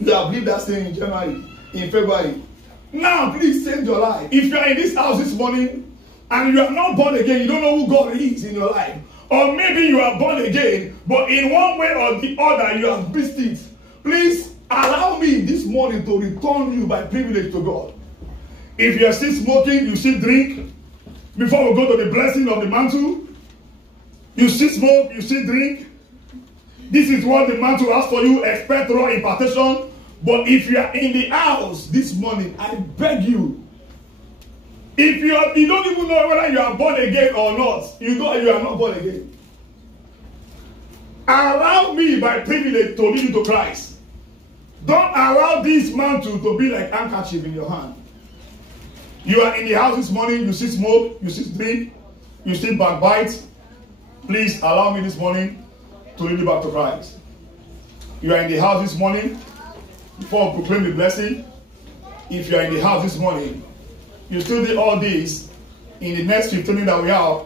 You have lived that same in January, in February. Now, please change your life. If you are in this house this morning and you are not born again, you don't know who God is in your life. Or maybe you are born again, but in one way or the other, you have missed it. Please allow me this morning to return you by privilege to God. If you are still smoking, you still drink. Before we go to the blessing of the mantle, you still smoke, you still drink. This is what the mantle has for you. Expect raw impartation. But if you are in the house this morning, I beg you, if you don't even know whether you are born again or not, you know you are not born again. Allow me by privilege to lead you to Christ. Don't allow this mantle to be like handkerchief in your hand. You are in the house this morning, you see smoke, you see drink, you see backbite. Please allow me this morning to lead you back to Christ. You are in the house this morning, before I proclaim the blessing. If you are in the house this morning, you still do all this in the next 15 minutes that we have.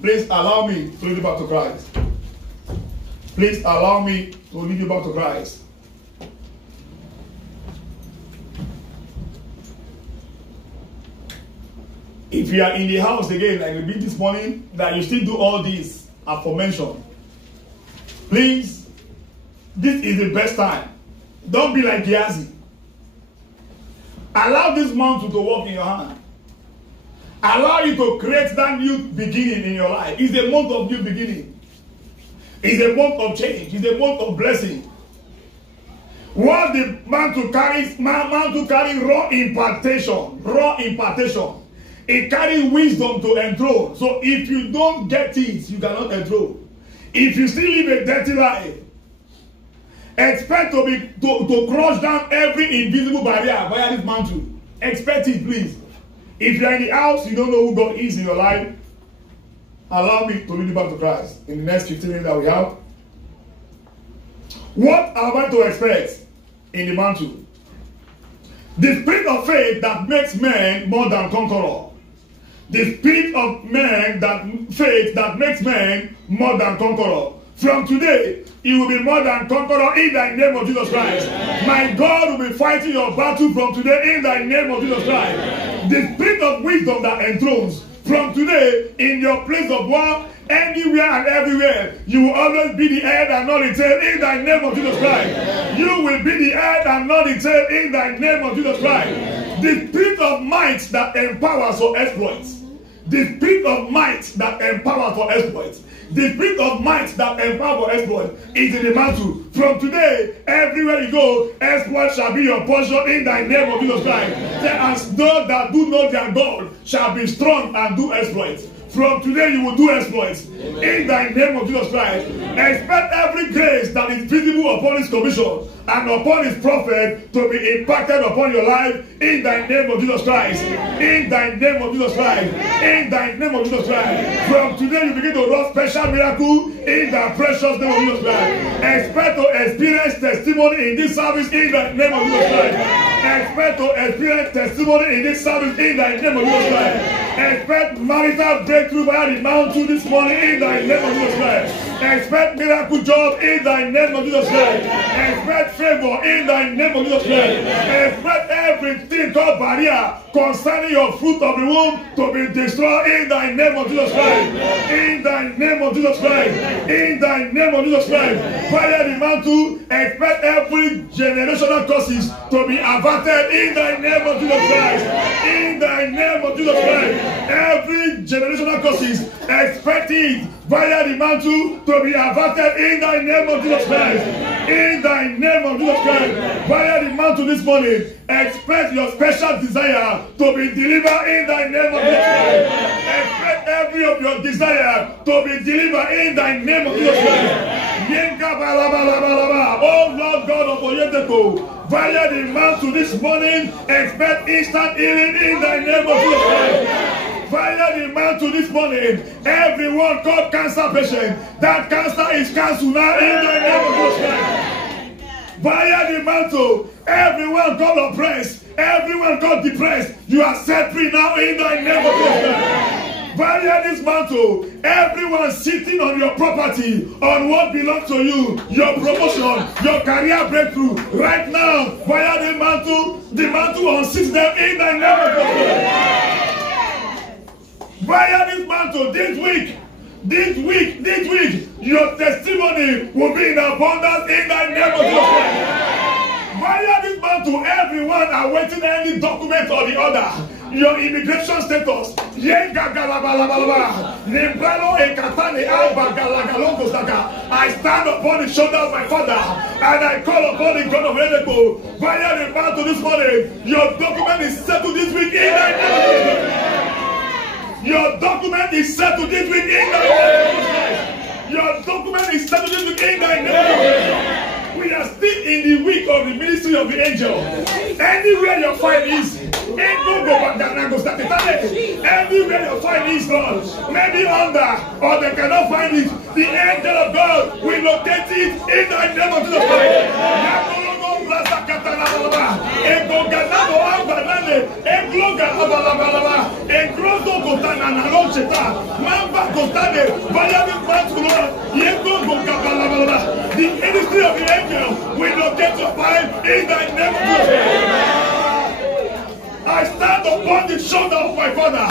Please allow me to lead you back to Christ. Please allow me to lead you back to Christ. If you are in the house again, like we did this morning, that you still do all this aforementioned, please, this is the best time. Don't be like Gehazi. Allow this mantle to work in your hand. Allow you to create that new beginning in your life. It's a month of new beginning. It's a month of change. It's a month of blessing. What the mantle carries, mantle carry raw impartation. Raw impartation. It carries wisdom to enthrone. So if you don't get it, you cannot enthrone. If you still live a dirty life, expect to crush down every invisible barrier via this mantle. Expect it, please. If you are in the house, you don't know who God is in your life, allow me to lead you back to Christ in the next 15 minutes that we have. What am I to expect in the mantle? The spirit of faith that makes men more than conqueror. The spirit of faith that makes men more than conqueror. From today, you will be more than conqueror in the name of Jesus Christ. Amen. My God will be fighting your battle from today in the name of Jesus Christ. Amen. The spirit of wisdom that enthrones from today in your place of work, anywhere and everywhere, you will always be the head and not the tail in the name of Jesus Christ. Amen. You will be the head and not the tail in the name of Jesus Christ. Amen. The spirit of might that empowers for exploits. The spirit of might that empowers for exploits. The spirit of might that empowers for exploit is in the mantle. From today, everywhere you go, exploit shall be your portion in the name of Jesus Christ. As those that do know their God shall be strong and do exploits. From today, you will do exploits. Amen. In the name of Jesus Christ. Expect every grace that is visible upon His commission and upon His prophet to be impacted upon your life in the name of Jesus Christ. In the name of Jesus Christ. In the name of Jesus Christ. From today, you begin to run special miracle in the precious name of Jesus Christ. Expect to experience testimony in this service in the name of Jesus Christ. Expect to experience testimony in this service in the name of Jesus Christ. Expect marital breakthrough by the mountain this morning in the name of Jesus Christ. Expect miracle job in the name of Jesus Christ. Expect favor in the name of Jesus Christ. Expect everything called barrier concerning your fruit of the womb to be destroyed in the name of Jesus Christ. In the name of Jesus Christ. In the name of Jesus Christ. Fire the mantle. Expect every generational curses to be averted in the name of Jesus Christ. In the name of Jesus Christ. Every generational curses, expect it via the mantle to be averted in the name of Jesus Christ. In the name of Jesus Christ. Via the mantle this morning, expect your special desire to be delivered in the name of Jesus Christ. Expect every of your desire to be delivered in the name of Jesus Christ. Oh Lord God of Oyeteko, via the mantle this morning, expect instant healing in the name of Jesus Christ. Via the mantle this morning, everyone called cancer patient, that cancer is cancelled now in the name of Jesus Christ. Via the mantle, everyone called oppressed, everyone called depressed, you are set free now in the name of Jesus Christ. Via this mantle, everyone sitting on your property, on what belongs to you, your promotion, your career breakthrough, right now, via the mantle unsits them in the name of Jesus. Via this mantle, this week, your testimony will be in abundance in the name of Jesus. Via this mantle, everyone awaiting any document or the other. Your immigration status. I stand upon the shoulder of my father and I call upon the God of Oyeteko. Via the mantle this morning, your document is settled this week in the name of Jesus. Your document is settled this week in the name of Jesus. Your document is settled in the name. We are still in the week of the ministry of the angel. Anywhere your file is, anywhere your file is, Lord, maybe under, or they cannot find it, the angel of God will locate it in the name of Jesus Christ. The ministry of the angel will locate your file in the name of Jesus. I stand upon the shoulder of my father.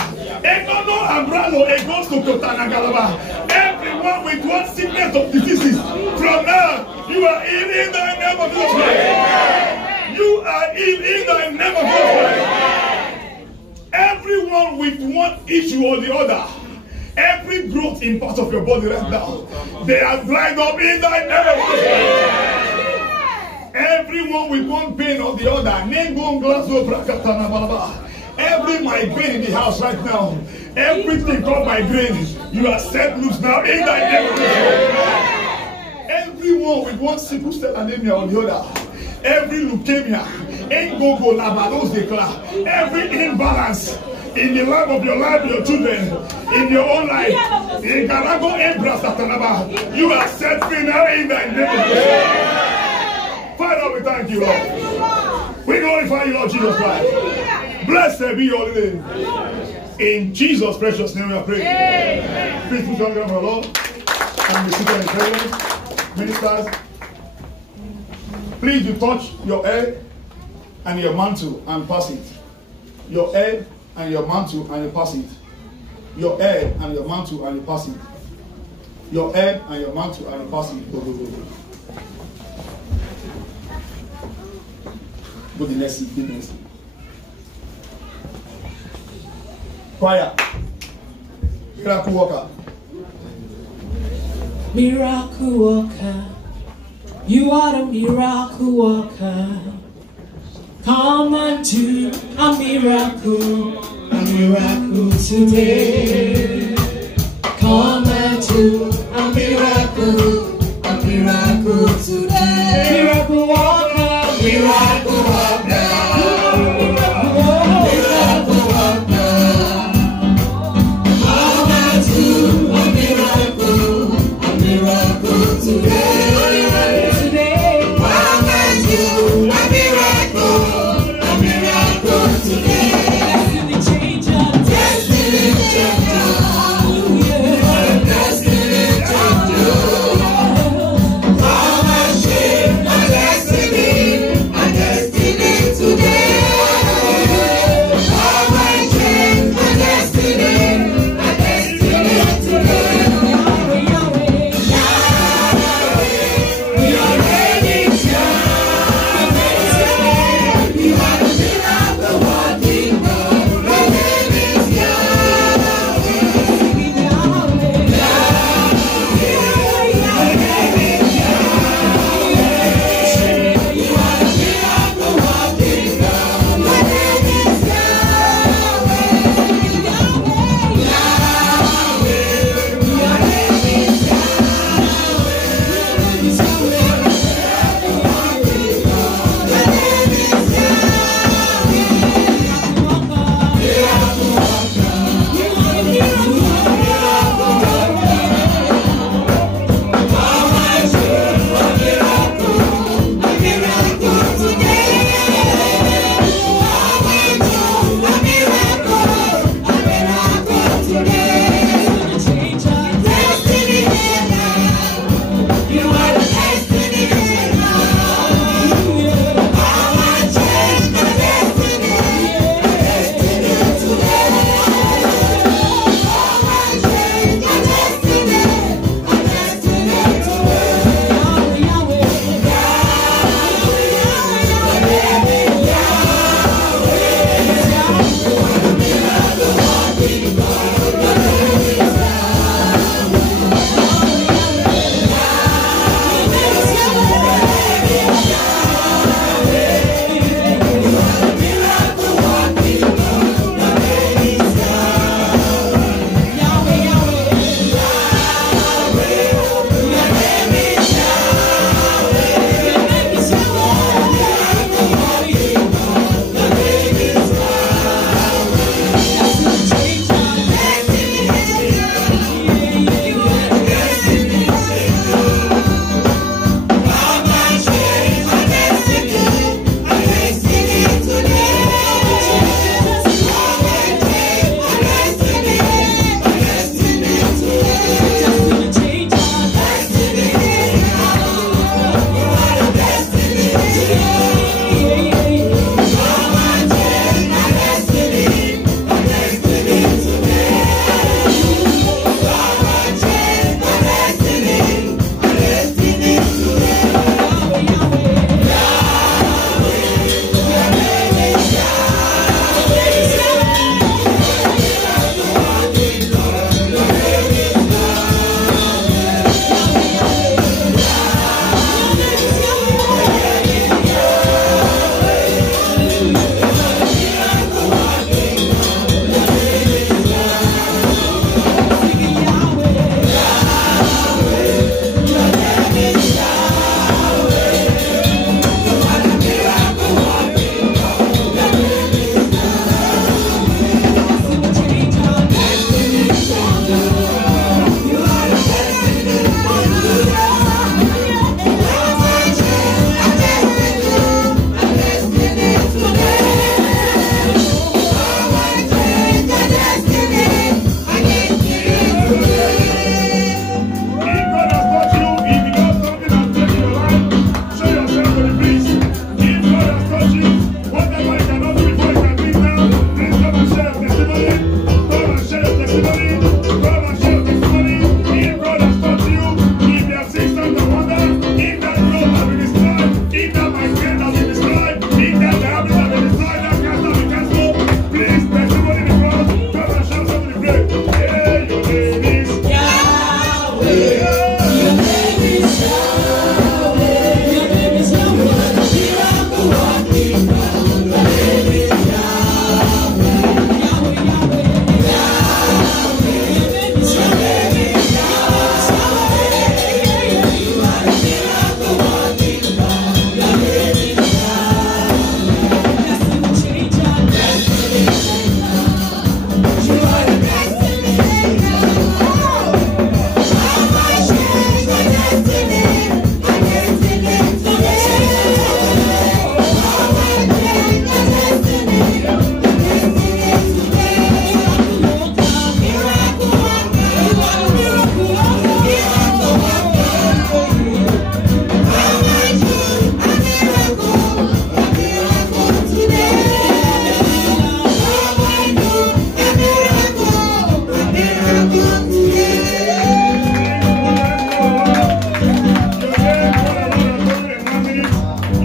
Everyone with one sickness of diseases, from now, you are healed in the name of Jesus Christ. You are healed in the name of Jesus Christ. Everyone with one issue or the other, every growth in part of your body right now, they are dried up in the name of Jesus. Everyone with one pain or the other, every migraine in the house right now, everything called migraine, you are set loose now in the name of Jesus. Everyone with one sickle cell anemia or the other, every leukemia, every imbalance in the life of your life, your children, in your own life, you are set free now in the name of Jesus. Father, we thank you, Lord. We glorify you, Lord Jesus Christ. Blessed be your name. In Jesus' precious name we are praying. Please put your hand on the Lord and be seated in prayer. Ministers, please you touch your head and your mantle and pass it. Your head and your mantle and you pass it. Your head and your mantle and you pass it. Your head and your mantle and you pass it. Go, go, go, go. Go the next seat, next seat. Choir. Miracle worker. Miracle worker. You are the miracle worker. Come and do a miracle today. Come and do a miracle today. Miracle worker, miracle worker. Destiny changer.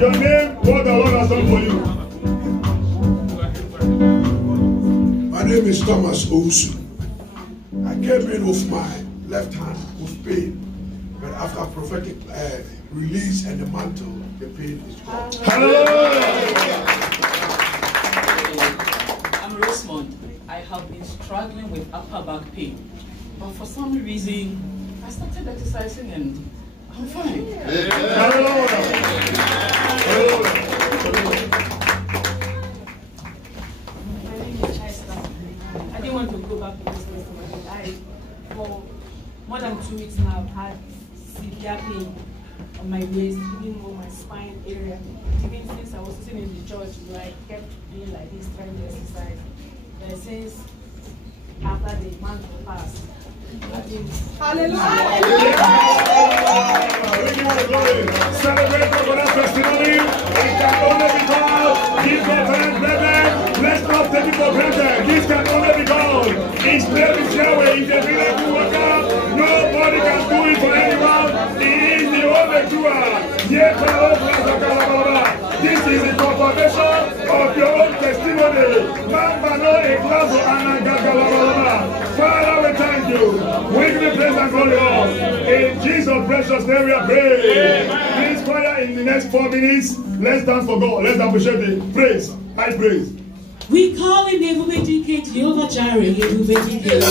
Your name, what the Lord has done for you. My name is Thomas Owusu. I came in with my left hand with pain, but after prophetic release and the mantle, the pain is gone. Hallelujah! I'm Rosemond. I have been struggling with upper back pain, but for some reason, I started exercising and I'm fine. Hallelujah! My name is Esther. I didn't want to go back to this place, but for more than 2 weeks now, I've had severe pain on my waist, even on my spine area. Even since I was sitting in the church, I kept being like this, trying to exercise. But since after the month passed, I've been Celebrate for that testimony. It can only be God. Give God thanks, brethren. Let's not take it for granted. This can only be God. His name is Yahweh. He's a miracle worker. Nobody can do it for anyone. He is the only doer. This is the confirmation of your own testimony. Father, we thank you. We give you praise and glory, Lord. In Jesus' precious name we are praying. Please, choir, in the next 4 minutes, let's dance for God. Let's appreciate the praise. High praise. We call him Jehovah Jireh, Jehovah Jireh.